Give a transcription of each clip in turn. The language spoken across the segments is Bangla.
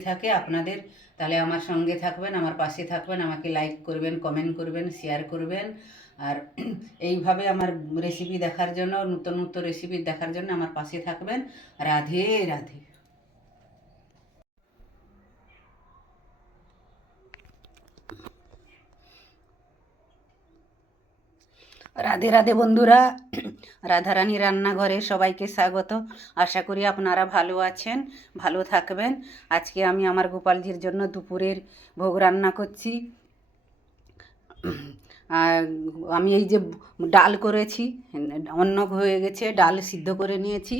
থাকে আপনাদের, তাহলে আমার সঙ্গে থাকবেন, আমার পাশে থাকবেন, আমাকে লাইক করবেন কমেন্ট করবেন শেয়ার করবেন। আর এইভাবে আমার রেসিপি দেখার জন্য, নতুন নতুন রেসিপি দেখার জন্য আমার পাশে থাকবেন। রাধে রাধে। রাধে রাধে বন্ধুরা। রাধারানী রান্নাঘরে সবাইকে স্বাগত। আশা করি আপনারা ভালো আছেন, ভালো থাকবেন। আজকে আমি আমার গোপালজির জন্য দুপুরের ভোগ রান্না করছি। আমি এই যে ডাল করেছি অন্ন হয়ে গেছে, ডাল সিদ্ধ করে নিয়েছি।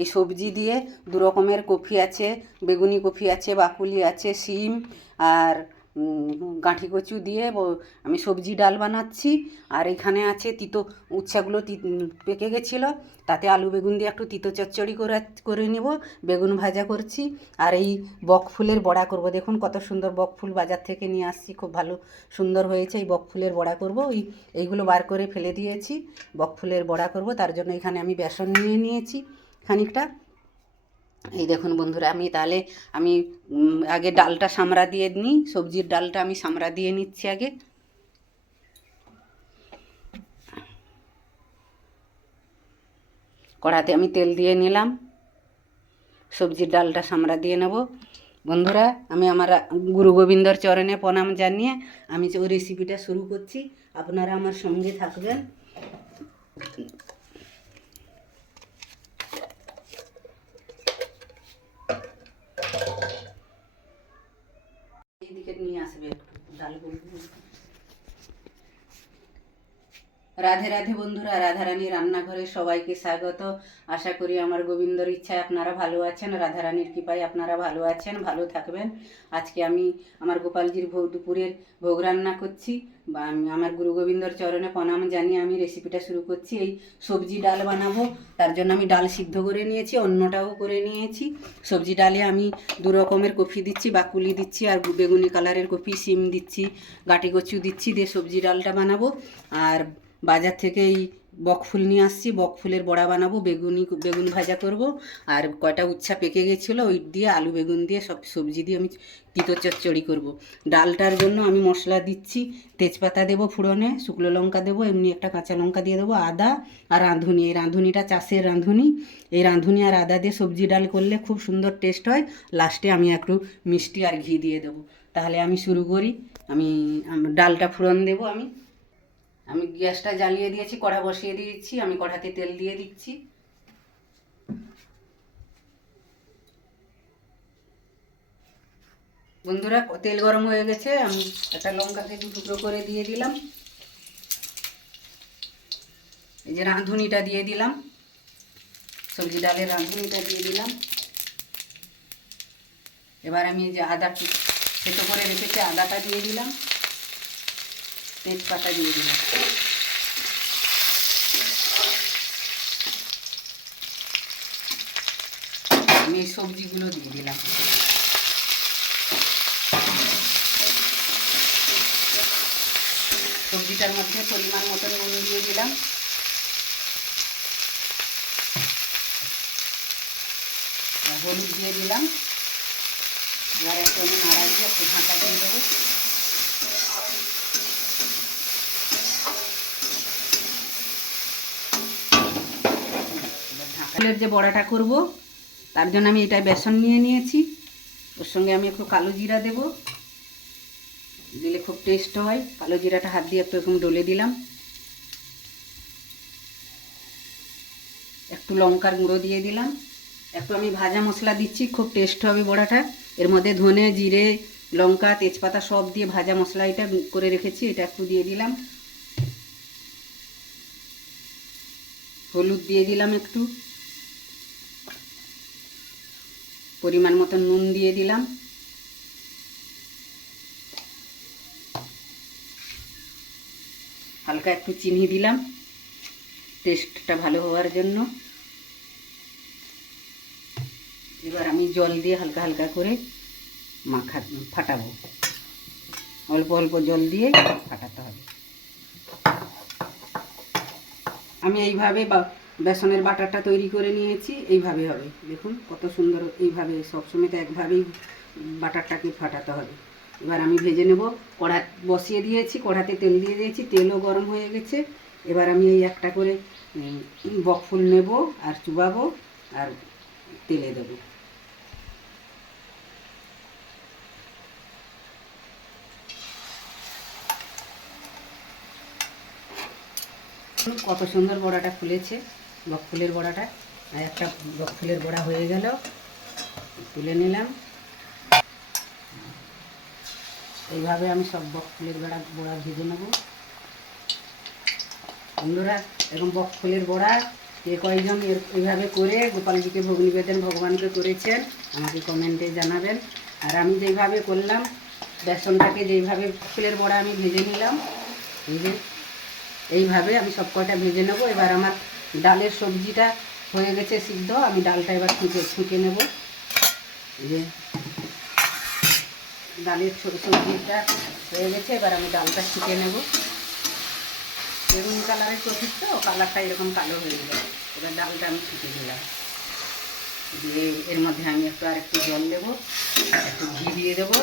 এই সবজি দিয়ে দু রকমের কফি আছে, বেগুনি কফি আছে, বাকুলি আছে, শিম আর গাঁঠি কচু দিয়ে আমি সবজি ডাল বানাচ্ছি। আর এখানে আছে তিতো, উচ্ছাগুলো পেকে গেছিল। তাতে আলু বেগুন দিয়ে একটু তিতো চচ্চড়ি করে করে নেব। বেগুন ভাজা করছি। আর এই বক ফুলের বড়া করব। দেখুন কত সুন্দর বক ফুল বাজার থেকে নিয়ে আসছি। খুব ভালো, সুন্দর হয়েছে এই বক ফুলের বড়া করব। ওই এইগুলো বার করে ফেলে দিয়েছি। বক ফুলের বড়া করব। তার জন্য এখানে আমি বেসন নিয়ে নিয়েছি খানিকটা। এই দেখুন বন্ধুরা, আমি তাহলে আমি আগে ডালটা সামরা দিয়ে নিই সবজির ডালটা আমি সামরা দিয়ে নিচ্ছি আগে। কড়াতে আমি তেল দিয়ে নিলাম, সবজির ডালটা সামরা দিয়ে নেব। বন্ধুরা, আমি আমার গুরু গোবিন্দর চরণে প্রণাম জানিয়ে আমি ওই রেসিপিটা শুরু করছি, আপনারা আমার সঙ্গে থাকবেন। একটু রাধে রাধে বন্ধুরা রাধারানী রান্নাঘরে সবাইকে স্বাগত। আশা করি আমার গোবিন্দর ইচ্ছায় আপনারা ভালো আছেন, রাধারানীর কৃপায় আপনারা ভালো আছেন, ভালো থাকবেন। আজকে আমি আমার গোপালজির ভোগ, দুপুরের ভোগ রান্না করছি। বা আমি আমার গুরু গোবিন্দর চরণে প্রণাম জানিয়ে আমি রেসিপিটা শুরু করছি। এই সবজি ডাল বানাবো, তার জন্য আমি ডাল সিদ্ধ করে নিয়েছি অন্যটাও করে নিয়েছি। সবজি ডালে আমি দু রকমের কফি দিচ্ছি, বাকুলি দিচ্ছি আর বেগুনি কালারের কফি, সিম দিচ্ছি, গাটি কচু দিচ্ছি দিয়ে সবজি ডালটা বানাবো। আর বাজার থেকে এই বকফুল নিয়ে আসছি বকফুলের বড়া বানাবো, বেগুনি, বেগুন ভাজা করব। আর কয়টা উচ্ছা পেকে গেছিল ওই দিয়ে, আলু বেগুন দিয়ে, সব সবজি দিয়ে আমি তিতো চচ্চড়ি করব। ডালটার জন্য আমি মশলা দিচ্ছি, তেজপাতা দেবো ফোড়নে, শুকনো লঙ্কা দেবো, এমনি একটা কাঁচা লঙ্কা দিয়ে দেবো, আদা আর রাঁধুনি। এই রাঁধুনিটা চাষের রাঁধুনি। এই রাঁধুনি আর আদা দিয়ে সবজি ডাল করলে খুব সুন্দর টেস্ট হয়। লাস্টে আমি একটু মিষ্টি আর ঘি দিয়ে দেবো। তাহলে আমি শুরু করি। আমি ডালটা ফোড়ন দেবো আমি। আমি গ্যাসটা জ্বালিয়ে দিয়েছি, কড়া বসিয়ে দিয়েছি, আমি কড়াতে তেল দিয়ে দিচ্ছি। বন্ধুরা তেল গরম হয়ে গেছে, আমি একটা লঙ্কাকে দু টুকরো করে দিয়ে দিলাম। এই যে রাঁধুনিটা দিয়ে দিলাম। সবজি ডালের রাঁধুনিটা দিয়ে দিলাম। এবার আমি যে আদা সেতো করে রেখেছি, আদাটা দিয়ে দিলাম। তেজপাতা দিয়ে দিলাম। আমি এই সবজিগুলো দিয়ে দিলাম। সবজিটার মধ্যে পরিমাণ মতো নুন দিয়ে দিলাম। হলুদ দিয়ে দিলাম। এবার একটু আমি নাড়া দিয়ে একটু ঢাকা দিয়ে দেবো ঢাকালের যে বড়াটা করব, তার জন্য আমি এটা বেসন নিয়ে নিয়েছি। ওর সঙ্গে আমি একটু কালো জিরা দেব। দিলে খুব টেস্ট হয়। কালো জিরাটা হাত দিয়ে একটু এরকম ডলে দিলাম। একটু লঙ্কার গুঁড়ো দিয়ে দিলাম। একটু আমি ভাজা মশলা দিচ্ছি, খুব টেস্ট হবে বড়াটা। এর মধ্যে ধনে, জিরে, লঙ্কা, তেজপাতা সব দিয়ে ভাজা মশলা এটা করে রেখেছি, এটা একটু দিয়ে দিলাম। হলুদ দিয়ে দিলাম একটু। পরিমাণ মতো নুন দিয়ে দিলাম। হালকা একটু চিনি দিলাম। টেস্টটা ভালো হওয়ার জন্য। এবার আমি জল দিয়ে হালকা হালকা করে মাখা, ফাটাবো। অল্প অল্প জল দিয়ে ফাটাতে হবে। আমি এইভাবে বা বেসনের বাটারটা তৈরি করে নিয়েছি, এইভাবে হবে। দেখুন কত সুন্দর এইভাবে, সবসময় তো একভাবেই বাটারটাকে ফাটাতে হবে। এবার আমি ভেজে নেব। কড়া বসিয়ে দিয়েছি, কড়াতে তেল দিয়ে দিয়েছি, তেলও গরম হয়ে গেছে। এবার আমি এই একটা করে বকফুল নেব আর চুবাবো আর তেলে দেবো। কত সুন্দর বড়াটা ফুলেছে। বকফুলের বড়াটা। আর একটা বকফুলের বড়া হয়ে গেল। তুলে নিলাম। এইভাবে আমি সব বকফুলের বড়া বড়া ভেজে নেব। বন্ধুরা, এরকম বকফুলের বড়া কে কয়েকজন এর- এইভাবে করে গোপালজিকে ভোগ নিবেদন ভগবানকে করেছেন, আমাকে কমেন্টে জানাবেন। আর আমি যেইভাবে করলাম, বেসনটাকে যেইভাবে ফুলের বড়া আমি ভেজে নিলাম এইভাবে আমি সব কয়টা ভেজে নেব। এবার আমার ডালের সবজিটা হয়ে গেছে সিদ্ধ, আমি ডালটা এবার ছুঁকে ছুঁকে নেব। যে ডালের সবজিটা হয়ে গেছে, এবার আমি ডালটা ছুঁকে নেব। বেগুন কালারের প্রতীক তো কালারটা এরকম কালো হয়ে যায় এবার ডালটা আমি ছুঁকে দিলাম দিয়ে এর মধ্যে আমি একটু আর একটু জল দেবো, একটু ঘি দিয়ে দেবো।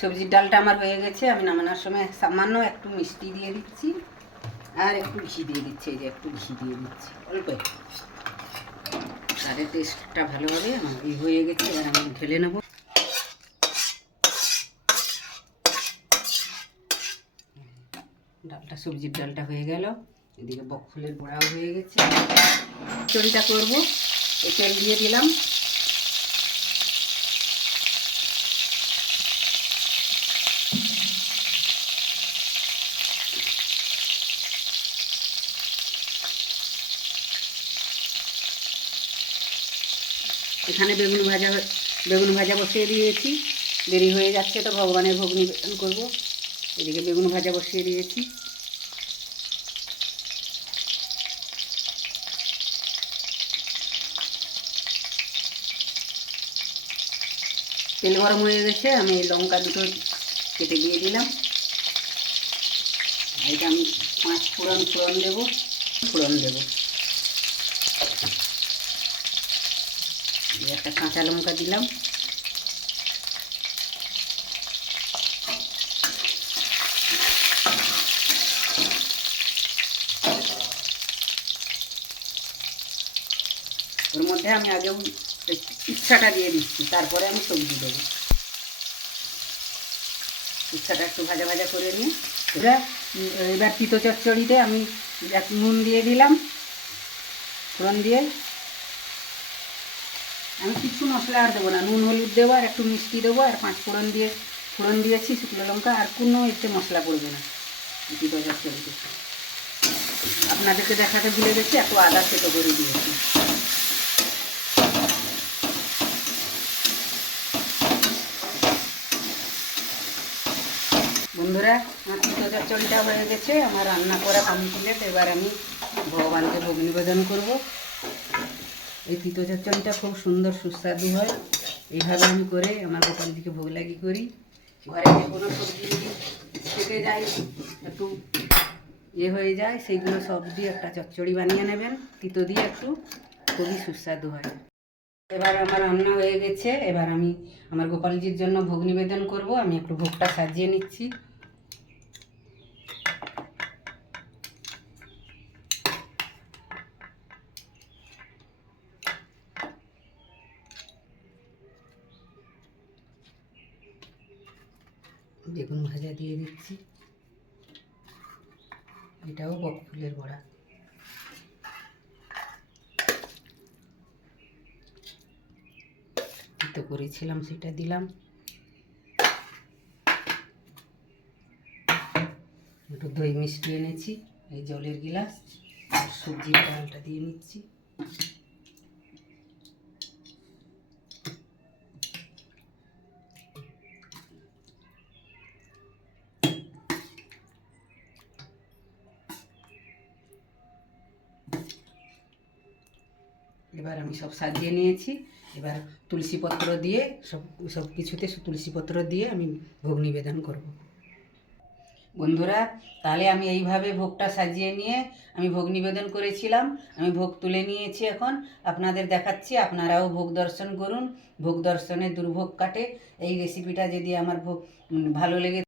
সবজির ডালটা আমার হয়ে গেছে, আমি নামানোর সময় সামান্য একটু মিষ্টি দিয়ে দিচ্ছি। আর একটু ঘি দিয়ে দিচ্ছি, এই যে একটু ঘি দিয়ে দিচ্ছি, অল্প। একটু তাহলে টেস্টটা ভালো হবে, আমার ঘি হয়ে গেছে, এবার আমি ঢেলে নেব। ডালটা, সবজির ডালটা হয়ে গেল, এদিকে বকফুলের বড়াও হয়ে গেছে। চড়িটা করব এই তেল দিয়ে দিলাম। এখানে বেগুন ভাজা বেগুন ভাজা বসিয়ে দিয়েছি। দেরি হয়ে যাচ্ছে তো ভগবানের ভোগ নিবেদন করব। এদিকে বেগুন ভাজা বসিয়ে দিয়েছি। তেল গরম হয়ে গেছে, আমি লঙ্কা দুটো কেটে দিয়ে দিলাম। এটা আমি পাঁচ ফোড়ন ফোড়ন দেবো। ফোড়ন দেবো। একটা কাঁচা লঙ্কা দিলাম। ওর মধ্যে আমি আগেও ইচ্ছাটা দিয়ে দিচ্ছি, তারপরে আমি সবজি দেবো। ইচ্ছাটা একটু ভাজা ভাজা করে নিয়ে, এবার এবার তিতো চচ্চড়িতে আমি এক নুন দিয়ে দিলাম। ফোড়ন দিয়ে আমি কিছু মশলা আর দেবো না। নুন, হলুদ দেবো আর একটু মিষ্টি দেবো আর পাঁচ ফোড়ন দিয়ে, ফোড়ন দিয়েছি, শুকনো লঙ্কা আর কোনো এতে মশলা পড়বে না। এই তিতো চচ্চড়িতে আপনাদেরকে দেখাতে ভুলে গেছি, একটু আদা সেটো করে দিয়েছি। বন্ধুরা, আমার তিতো চচ্চড়িটা হয়ে গেছে। আমার রান্না করা কমপ্লিট এবার আমি ভগবানকে ভোগ নিবেদন করব। এই তিতো চচ্চড়িটা খুব সুন্দর, সুস্বাদু হয়। এইভাবে আমি করে আমার গোপালজিকে ভোগ লাগি করি। ঘরে যে কোনো সবজি থেকে যায়, একটু ইয়ে হয়ে যায়, সেইগুলো সব দিয়ে একটা চচ্চড়ি বানিয়ে নেবেন। তিতো দিয়ে একটু খুবই সুস্বাদু হয়। এবার আমার রান্না হয়ে গেছে। এবার আমি আমার গোপালজির জন্য ভোগ নিবেদন করব। আমি একটু ভোগটা সাজিয়ে নিচ্ছি। বেগুন ভাজা দিয়ে দিচ্ছি। এটাও বকফুলের বড়া। তো করেছিলাম সেটা দিলাম। একটু দই মিষ্টি এনেছি, এই জলের গিলাস আর সবজির ডালটা দিয়ে নিচ্ছি। এবার আমি সব সাজিয়ে নিয়েছি। এবার তুলসী পত্র দিয়ে সব সব কিছুতে তুলসী পত্র দিয়ে আমি ভোগ নিবেদন করব। বন্ধুরা, তাহলে আমি এইভাবে ভোগটা সাজিয়ে নিয়ে আমি ভোগ নিবেদন করেছিলাম। আমি ভোগ তুলে নিয়েছি এখন। আপনাদের দেখাচ্ছি, আপনারাও ভোগ দর্শন করুন। ভোগ দর্শনে দুর্ভোগ কাটে। এই রেসিপিটা যদি আমার ভোগ ভালো লেগে